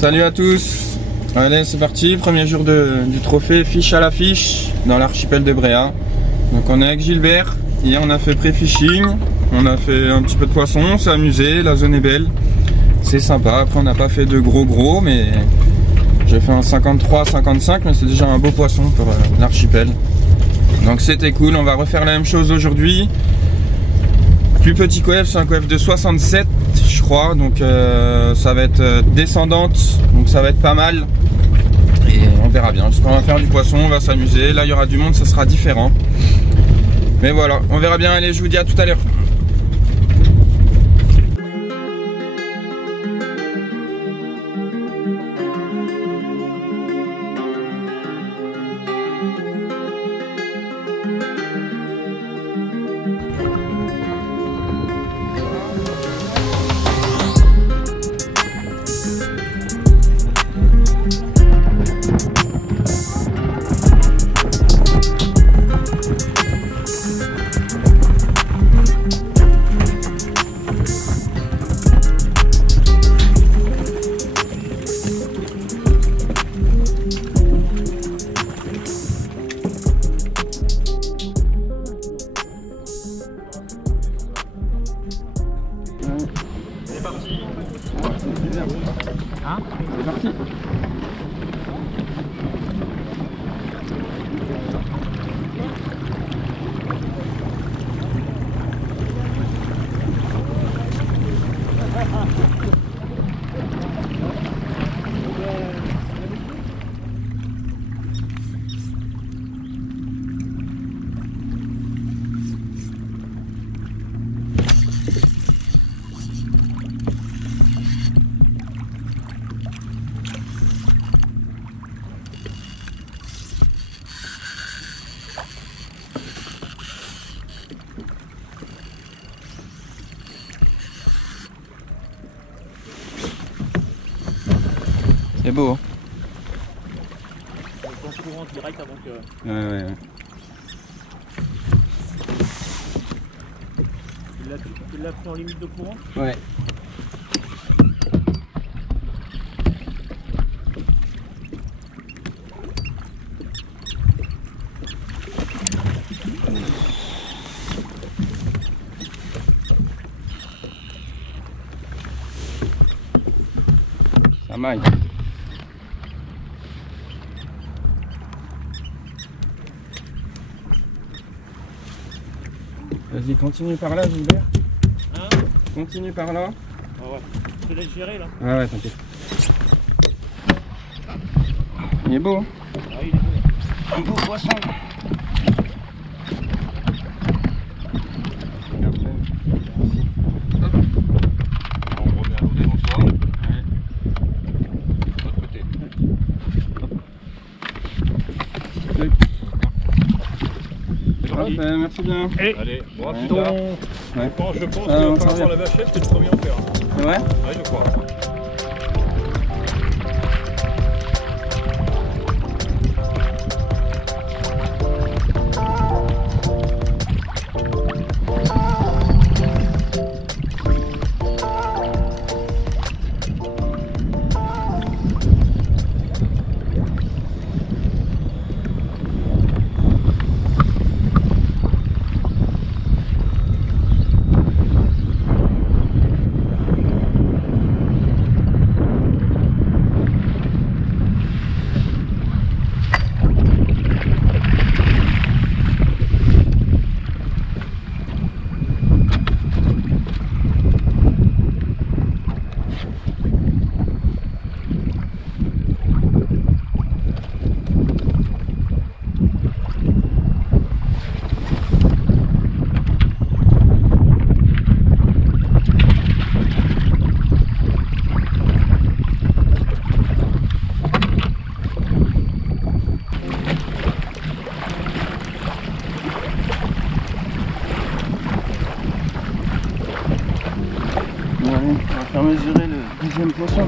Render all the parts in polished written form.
Salut à tous. Allez, c'est parti, premier jour du trophée fiche à la fiche dans l'archipel de Bréhat. Donc on est avec Gilbert. Hier on a fait pré-fishing, on a fait un petit peu de poisson, on s'est amusé, la zone est belle. C'est sympa, après on n'a pas fait de gros mais j'ai fait un 53-55, mais c'est déjà un beau poisson pour l'archipel. Donc c'était cool, on va refaire la même chose aujourd'hui. Plus petit coef, c'est un coef de 67 je crois, donc ça va être descendante, donc ça va être pas mal. Et on verra bien, parce qu'on va faire du poisson, on va s'amuser, là il y aura du monde, ça sera différent. Mais voilà, on verra bien, allez je vous dis à tout à l'heure. C'est parti. Hein? C'est parti. C'est beau, hein? On courant direct avant que... Ouais. Tu l'as pris en limite de courant? Ouais. Ça maille. Vas-y, continue par là, Gilbert. Hein? Continue par là. Ah ouais. Je te laisse gérer là. Ah ouais, t'inquiète. Il est beau, hein? Ah il est beau. Un beau poisson. Merci bien. Et allez, bon, ouais. Je pense Ouais. que par rapport à la vachette, c'est le premier à faire. C'est vrai? Ouais, je crois. On va faire mesurer le deuxième poisson.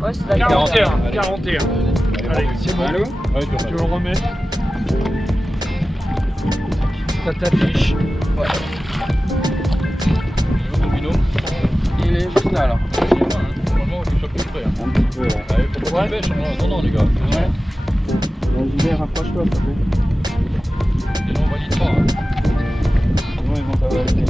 Ouais, c'est 41. 41. Allez, c'est bon. Allô? Ouais, Tu veux le remettre? T'as ta fiche? Ouais. Ouais. Pêche, non, non, les gars. Ouais. Gilbert, rapproche-toi, s'il te plaît. Et non, on valide pas. Hein. Sinon, ils vont pas valider.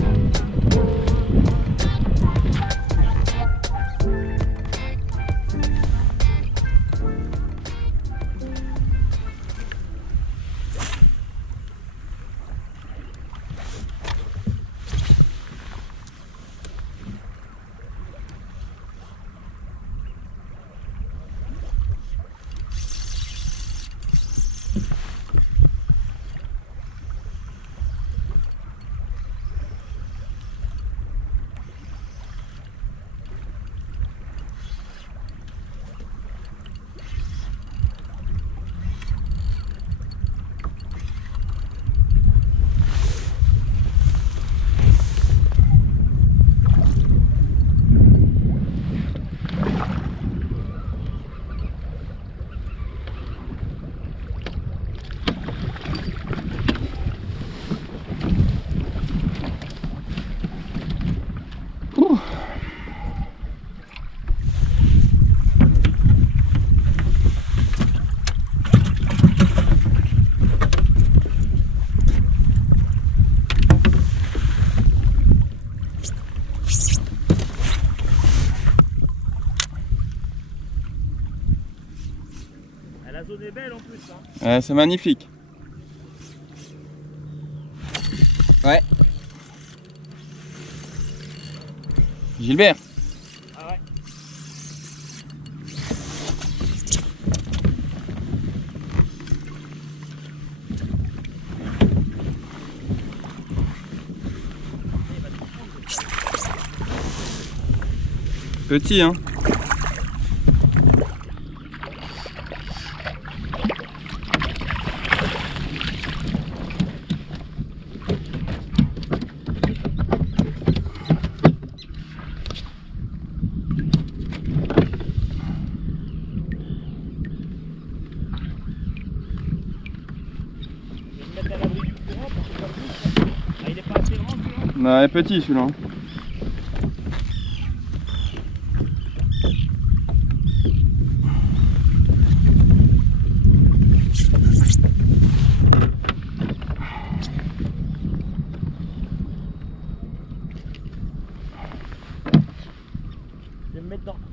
La zone est belle en plus. Hein. Ouais, c'est magnifique. Ouais. Gilbert. Ah ouais. Petit, hein. À l'abri du courant pour que ça bouge. Ah, il est pas assez grand celui-là. Non, il est petit celui-là.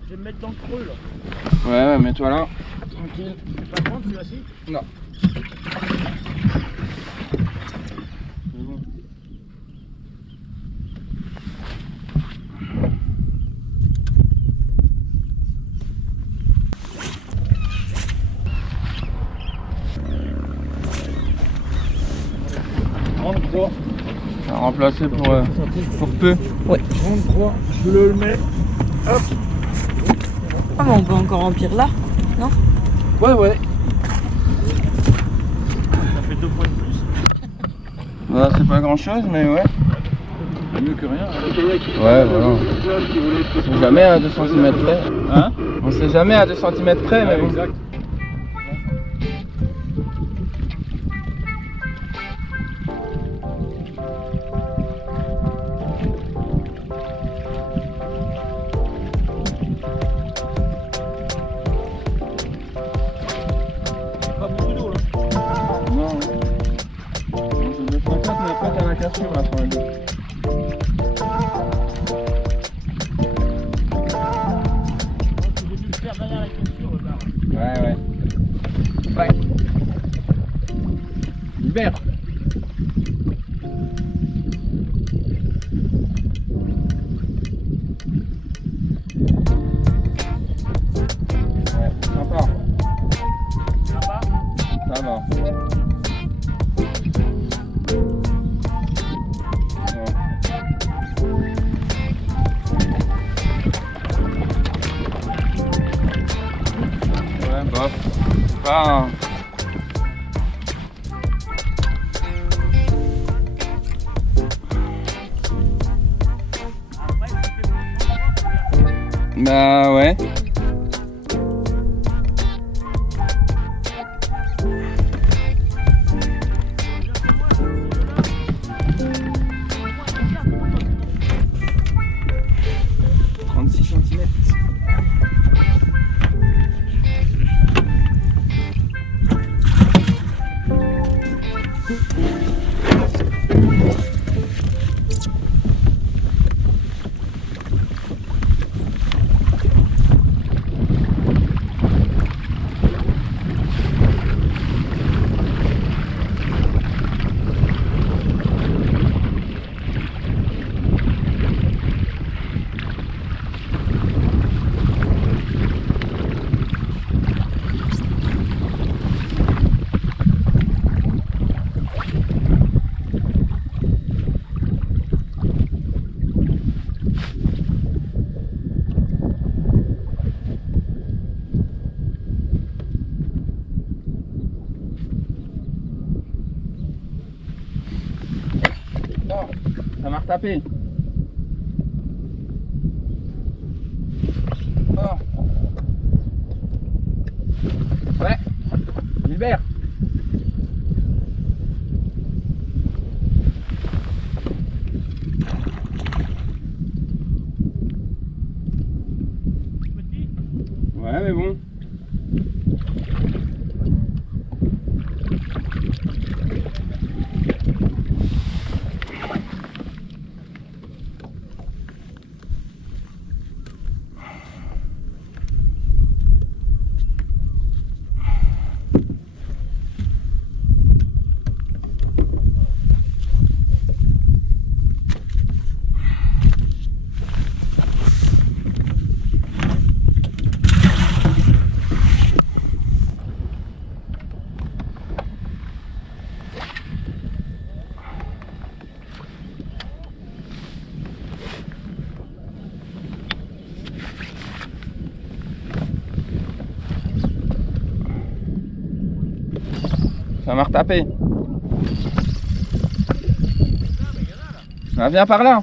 Je vais me mettre dans le creux là. Ouais, mets-toi là. Tranquille. C'est pas grand celui-là-ci? Non. On va remplacer pour peu. Ouais. 33, je le mets. Hop. Ah mais on peut encore remplir là, non? Ouais, ouais. Ça fait 2 points de plus. Voilà, c'est pas grand chose, mais ouais. Mieux que rien. Ouais, voilà. On sait jamais à 2 cm près. Hein? On sait jamais à 2 cm près, mais bon. Exact. Pas beaucoup d'eau là. Non. Je me prends pas, mais après t'as la cassure là sur la gauche. J'ai dû le faire derrière la cassure, regarde. Ouais, ouais. Ouais. Hubert. Ouais, sympa. Ça va? Ça va. Ouais, bof. Pas. Après, si tu fais plus Bah ouais. retaper. Oh. Ouais. Gilbert. Ouais, mais bon. Ça m'a retapé. Ah, viens par là.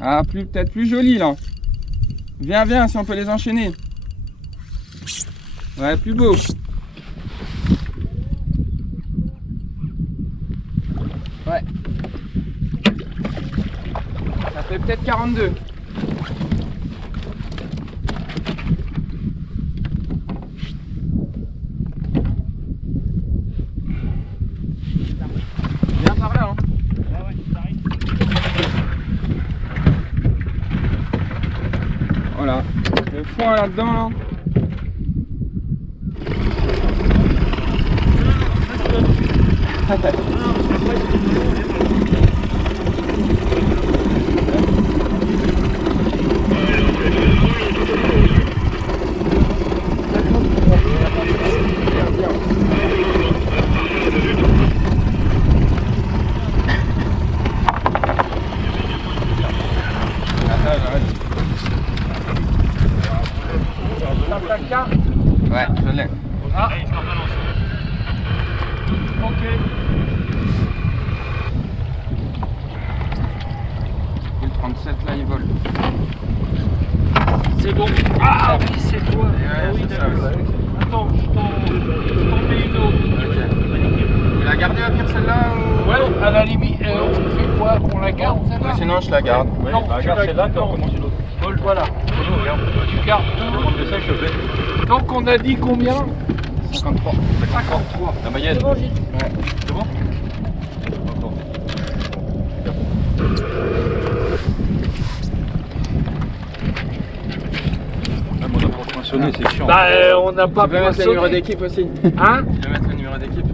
Ah, peut-être plus joli là. Viens, viens, si on peut les enchaîner. Ouais, plus beau. Ouais. Ça fait peut-être 42. Viens par là, hein. Ouais, ça arrive. Voilà. Le foin là-dedans, là. Ouais, je l'ai. Ah, je m'en balance. Ok. Le 37 là il vole. C'est bon. Ah oui, c'est toi. Ah oui, c'est ça, d'accord. ouais. Attends, je t'en mets une autre. Tu l'as gardée à pire celle-là ou... Ouais, à la limite, on fait quoi? On la garde celle-là? Sinon je la garde. Ouais, Non, bah, tu regarde la- celle-là, puis on non. commence une autre. Voilà. Regarde. Tu gardes Je tout. demande de ça, je fais. Donc on a dit combien? 53. 53. La Mayenne. C'est bon, Gilles? Ouais. C'est bon? Encore. Même on a pas poinçonné, c'est chiant. Bah, on n'a pas Tu peux mettre le numéro poinçonné. d'équipe aussi. Hein? Tu peux mettre le numéro d'équipe.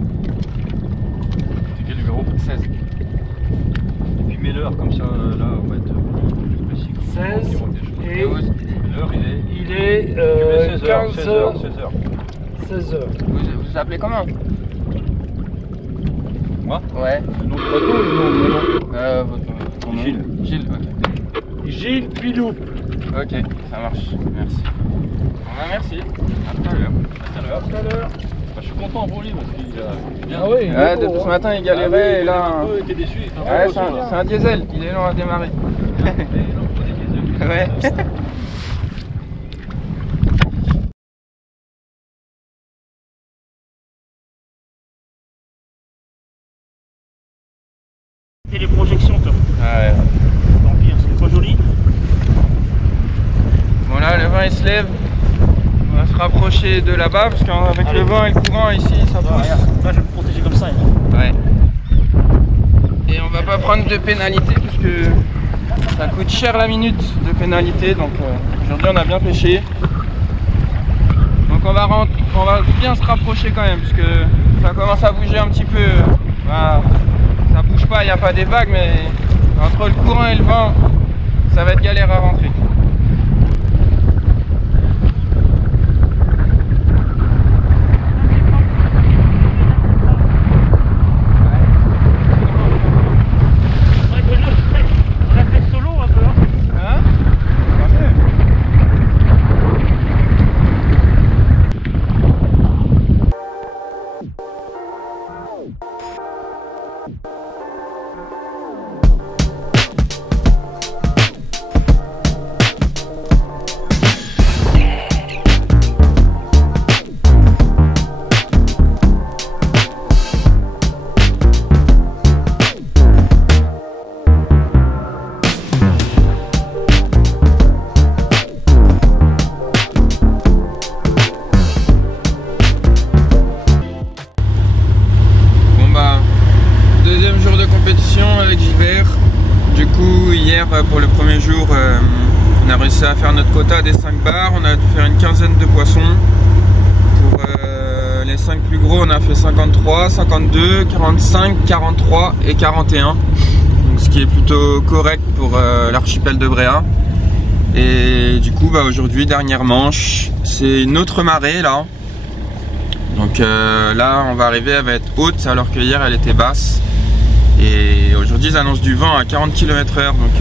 C'est quel numéro? 16. Et puis mets l'heure, comme ça, là, on va être plus précis. 16. Et L'heure, il est tu mets 16 heures, 15 16 heures. heures, 16 heures. 16 heures. Vous appelez comment? Moi? Ouais. Le nom de bateau ou le nom de mon nom? Ton nom. Gilles. Gilles, ok. Gilles Pilou. Ok, ça marche. Merci. Bon, bah, merci. À tout à l'heure. À l'heure. Tout à l'heure. Bah, je suis content pour lui parce qu'il a bien. Ah oui, il est Ouais, beau, depuis ce hein. matin il Ah galérait oui, et là. il était déçu. il était Ouais, un c'est peu un diesel, il est long à démarrer. Ouais. Et les projections, toi. Ouais. Tant pis, hein, c'est pas joli. Bon là, le vent il se lève. On va se rapprocher de là-bas parce qu'avec Allez. le vent et le courant ici, ça pousse. Là, je vais me protéger comme ça. Hein. Ouais. Et on va pas prendre de pénalité parce que ça coûte cher la minute de pénalité. Donc aujourd'hui on a bien pêché. Donc on va bien se rapprocher quand même parce que ça commence à bouger un petit peu. Voilà. Ça bouge pas, il n'y a pas des vagues, mais entre le courant et le vent, ça va être galère à rentrer. On a fait solo un peu. Hein. Hein? hier, pour le premier jour, on a réussi à faire notre quota des 5 bars. On a dû faire une quinzaine de poissons. Pour les 5 plus gros, on a fait 53, 52, 45, 43 et 41. Donc, ce qui est plutôt correct pour l'archipel de Bréa. Et du coup, aujourd'hui, dernière manche, c'est une autre marée là. Donc là, on va arriver, elle va être haute alors que hier elle était basse. Et aujourd'hui, ils annoncent du vent à 40 km/h. Donc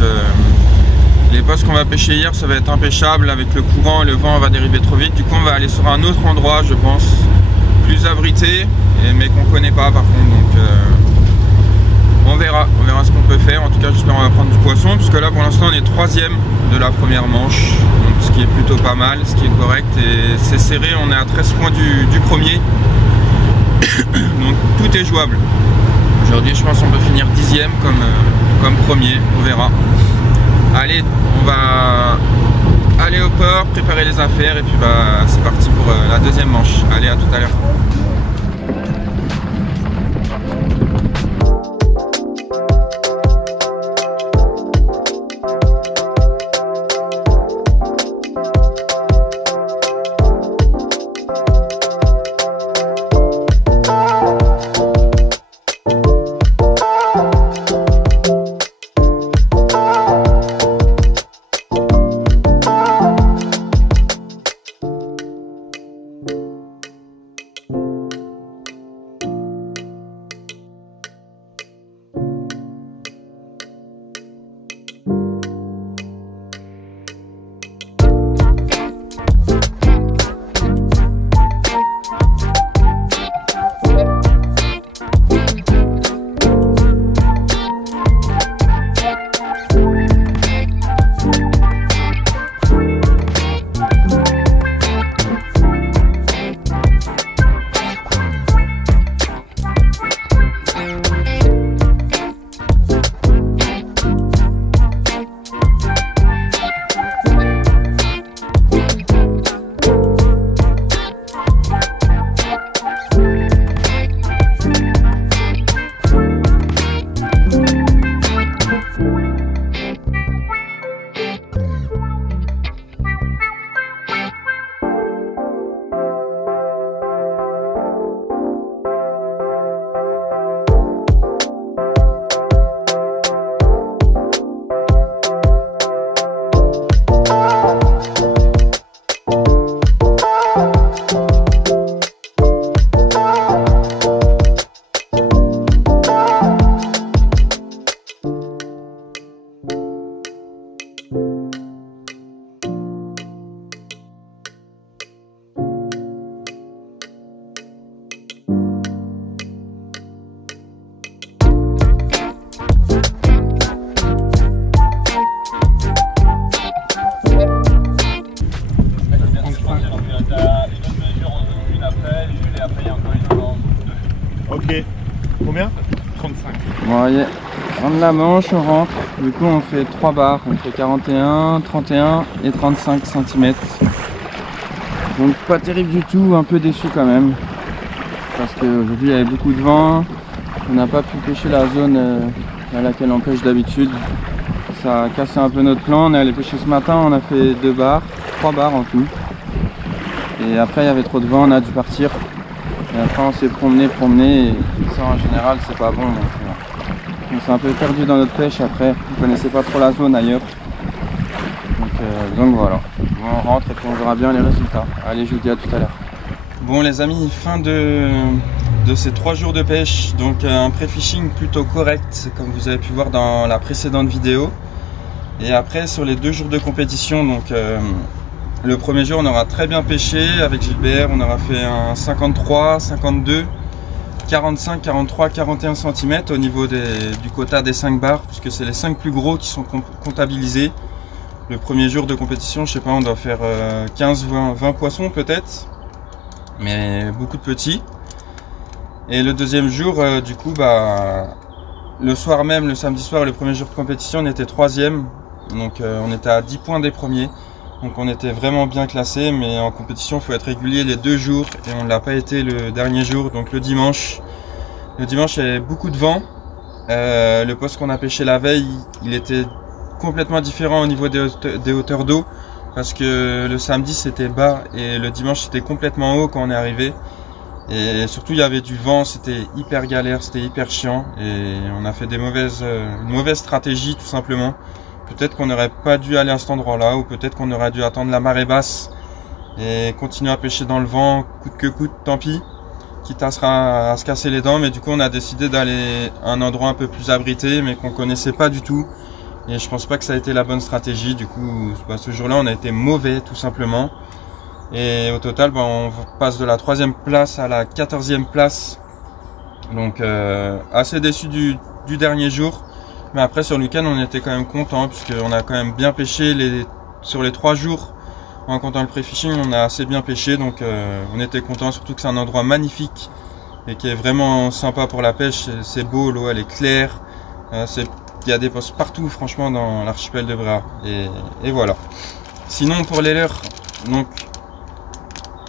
les postes qu'on va pêcher hier, ça va être impêchable avec le courant et le vent va dériver trop vite. Du coup, on va aller sur un autre endroit, je pense, plus abrité, mais qu'on connaît pas par contre. Donc on verra ce qu'on peut faire. En tout cas, j'espère qu'on va prendre du poisson, puisque là pour l'instant on est 3e de la première manche, donc ce qui est plutôt pas mal, ce qui est correct, et c'est serré, on est à 13 points du premier. Donc tout est jouable. Aujourd'hui, je pense qu'on peut finir 10e comme premier, on verra. Allez, on va aller au port, préparer les affaires, et puis c'est parti pour la deuxième manche. Allez, à tout à l'heure. Ok. Combien? 35. Bon, allez, fin de la manche, on rentre. Du coup, on fait 3 barres. On fait 41, 31 et 35 cm. Donc, pas terrible du tout, un peu déçu quand même. Parce qu'aujourd'hui, il y avait beaucoup de vent. On n'a pas pu pêcher la zone à laquelle on pêche d'habitude. Ça a cassé un peu notre plan. On est allé pêcher ce matin, on a fait 2 barres, 3 barres en tout. Et après, il y avait trop de vent, on a dû partir. Et après, on s'est promené, et ça en général, c'est pas bon. Donc, on s'est un peu perdu dans notre pêche après. On connaissait pas trop la zone ailleurs. Donc voilà. Bon, on rentre et puis on verra bien les résultats. Allez, je vous dis à tout à l'heure. Bon les amis, fin de ces 3 jours de pêche. Donc un pré-fishing plutôt correct, comme vous avez pu voir dans la précédente vidéo. Et après, sur les 2 jours de compétition, donc le premier jour, on aura très bien pêché avec Gilbert. On aura fait un 53, 52, 45, 43, 41 cm au niveau du quota des 5 barres, puisque c'est les 5 plus gros qui sont comptabilisés. Le premier jour de compétition, je sais pas, on doit faire 15, 20 poissons peut-être, mais beaucoup de petits. Et le deuxième jour, du coup, le soir même, le samedi soir, le premier jour de compétition, on était 3e. Donc on était à 10 points des premiers. Donc on était vraiment bien classé, mais en compétition, il faut être régulier les 2 jours. Et on ne l'a pas été le dernier jour, donc le dimanche. Le dimanche, il y avait beaucoup de vent. Le poste qu'on a pêché la veille, il était complètement différent au niveau des hauteurs d'eau, parce que le samedi c'était bas et le dimanche c'était complètement haut quand on est arrivé. Et surtout il y avait du vent, c'était hyper galère, c'était hyper chiant et on a fait une mauvaise stratégie tout simplement. Peut-être qu'on n'aurait pas dû aller à cet endroit-là, ou peut-être qu'on aurait dû attendre la marée basse et continuer à pêcher dans le vent, coûte que coûte, tant pis, quitte à se casser les dents. Mais du coup on a décidé d'aller à un endroit un peu plus abrité mais qu'on connaissait pas du tout. Et je pense pas que ça a été la bonne stratégie. Du coup ce jour-là on a été mauvais tout simplement. Et au total on passe de la 3e place à la 14e place. Donc assez déçu du dernier jour. Mais après sur le week-end on était quand même content, puisqu'on a quand même bien pêché sur les 3 jours. En comptant le pré-fishing, on a assez bien pêché, donc on était content, surtout que c'est un endroit magnifique et qui est vraiment sympa pour la pêche. C'est beau, l'eau elle est claire, il y a des postes partout franchement dans l'archipel de Bréa, et voilà. Sinon pour les leurres, donc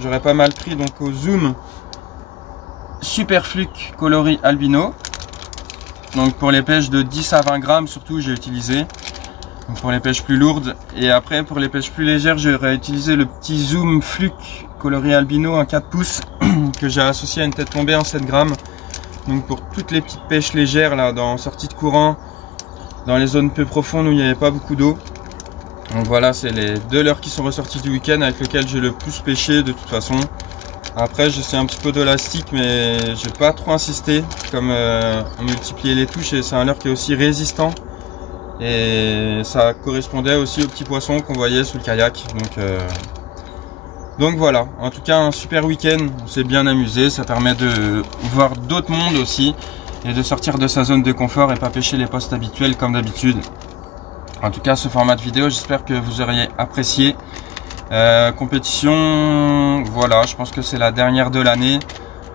j'aurais pas mal pris donc au zoom Super Fluke coloris albino. Donc pour les pêches de 10 à 20 grammes surtout j'ai utilisé. Donc pour les pêches plus lourdes, et après pour les pêches plus légères j'aurais utilisé le petit Zoom Fluke coloris albino en 4 pouces que j'ai associé à une tête tombée en 7 grammes. Donc pour toutes les petites pêches légères là, dans sortie de courant, dans les zones peu profondes où il n'y avait pas beaucoup d'eau. Donc voilà, c'est les 2 leurres qui sont ressorties du week-end avec lesquelles j'ai le plus pêché de toute façon. Après j'ai essayé un petit peu d'élastique mais j'ai pas trop insisté, comme on multipliait les touches, et c'est un leurre qui est aussi résistant. Et ça correspondait aussi aux petits poissons qu'on voyait sous le kayak. Donc voilà, en tout cas un super week-end, on s'est bien amusé, ça permet de voir d'autres mondes aussi et de sortir de sa zone de confort et pas pêcher les postes habituels comme d'habitude. En tout cas ce format de vidéo, j'espère que vous auriez apprécié. Compétition, voilà, je pense que c'est la dernière de l'année,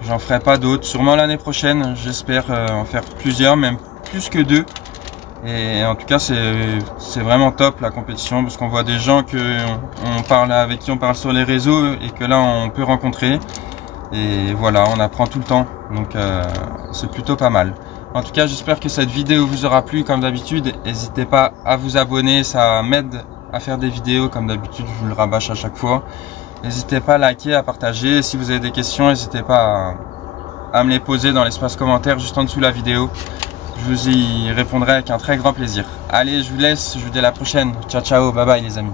j'en ferai pas d'autres, sûrement l'année prochaine, j'espère en faire plusieurs, même plus que 2. Et en tout cas c'est vraiment top la compétition, parce qu'on voit des gens avec qui on parle sur les réseaux et que là on peut rencontrer, et voilà, on apprend tout le temps, donc c'est plutôt pas mal. En tout cas j'espère que cette vidéo vous aura plu. Comme d'habitude n'hésitez pas à vous abonner, ça m'aide à faire des vidéos comme d'habitude, je vous le rabâche à chaque fois. N'hésitez pas à liker, à partager, si vous avez des questions n'hésitez pas à me les poser dans l'espace commentaire juste en dessous de la vidéo. Je vous y répondrai avec un très grand plaisir. Allez, je vous laisse, je vous dis à la prochaine. Ciao, ciao, bye bye les amis.